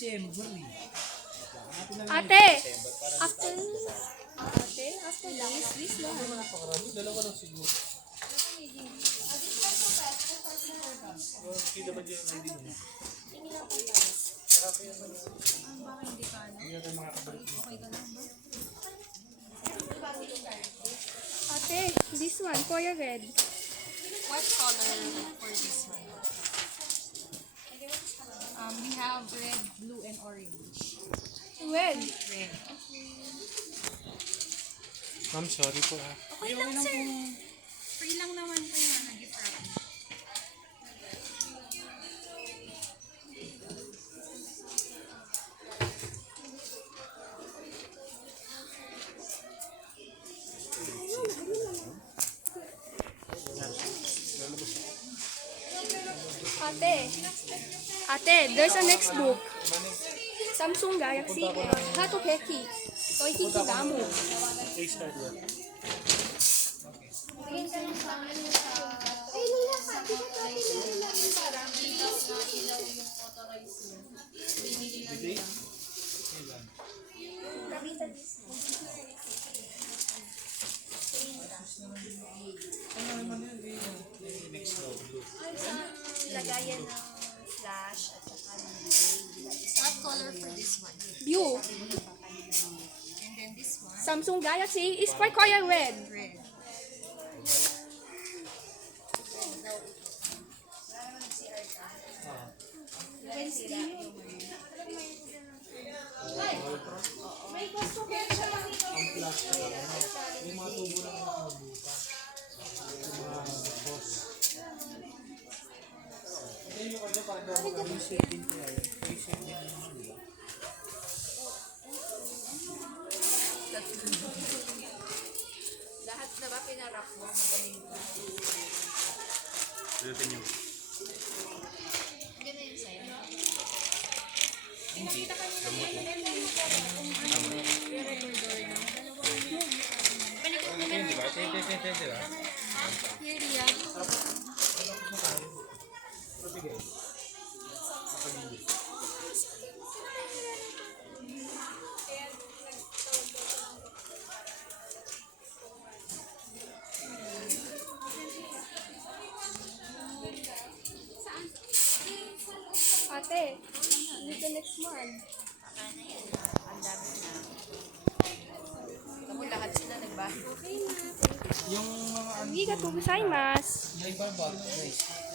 December eh. Ate! After this lang. Dalawa lang siguro. Hindi naman yung ID mo. Hindi natin mga kabalik mo. Ate, this one, Koya Red. What color for this one? We have red, blue, and orange. Red. Red. Ma'am, sorry po ha. Okay lang, sir. Free lang naman po yung gift wrap. Ate, there's a next book. Samsung Galaxy Hato Peki. Toy Damu. A-star yan. Ano naman yun? Next no, blue. Lagayan ng flash at saka ng What color for this one? view. And then this one? Samsung Galaxy is for Koya Red. Red. Ang plastic na ano. Yung mga tubo lang yung nakabuka. Yung mga boss. Ito yung ano parang yung shading ko yan. Yung shading naman nila. Lahat na ba pinarap mo? Magaling ba? Pilitin nyo. Ganun yung sa'yo. Ito di ba? Ito di ba? Here, Ria. Sige. Ate, with the next one. Ang dami na. Ako lahat sila nagbago. Okay na. Yung mga ano, Arigatou gozaimasu. may barbag, guys.